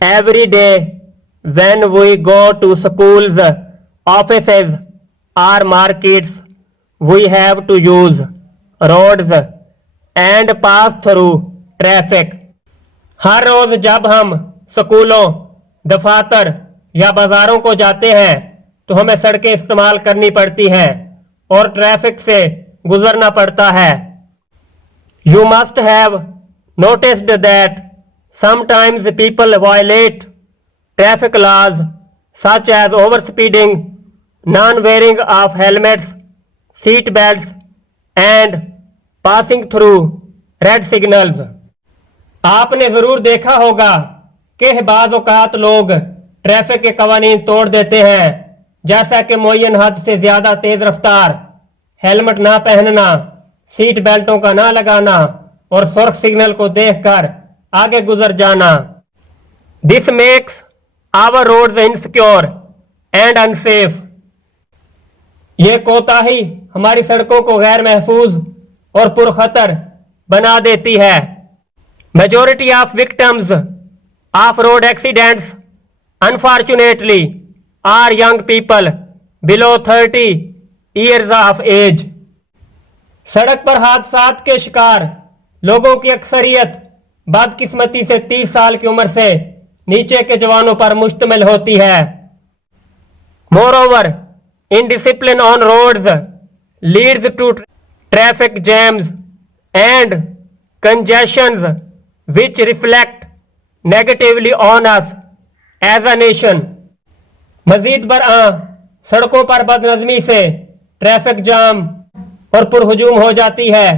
Every day when we go to schools, offices, or markets, we have to use roads and pass through traffic. हर रोज जब हम स्कूलों, दफातर या बाजारों को जाते हैं तो हमें सड़कें इस्तेमाल करनी पड़ती हैं और ट्रैफिक से गुजरना पड़ता है. You must have noticed that sometimes people violate traffic laws such as overspeeding, non-wearing of helmets, seat belts, and passing through red signals. आपने जरूर देखा होगा कि बाज़ औक़ात लोग ट्रैफिक के कवानीन तोड़ देते हैं, जैसा कि मुअय्यन हद से ज्यादा तेज रफ्तार, हेलमेट ना पहनना, सीट बेल्टों का ना लगाना और सुर्ख सिग्नल को देखकर आगे गुजर जाना. This makes our roads insecure and unsafe. ये कोताही हमारी सड़कों को गैर महफूज और पुरखतर बना देती है. Majority of victims of road accidents unfortunately are young people below 30 years of age. सड़क पर हादसात के शिकार लोगों की अक्सरियत बदकिस्मती से 30 साल की उम्र से नीचे के जवानों पर मुश्तमिल होती है. Moreover, indiscipline on roads leads to traffic jams and congestions which reflect negatively on us as a nation. मजीद बरआं सड़कों पर बदनज़मी से ट्रैफिक जाम और पुरहुजूम हो जाती है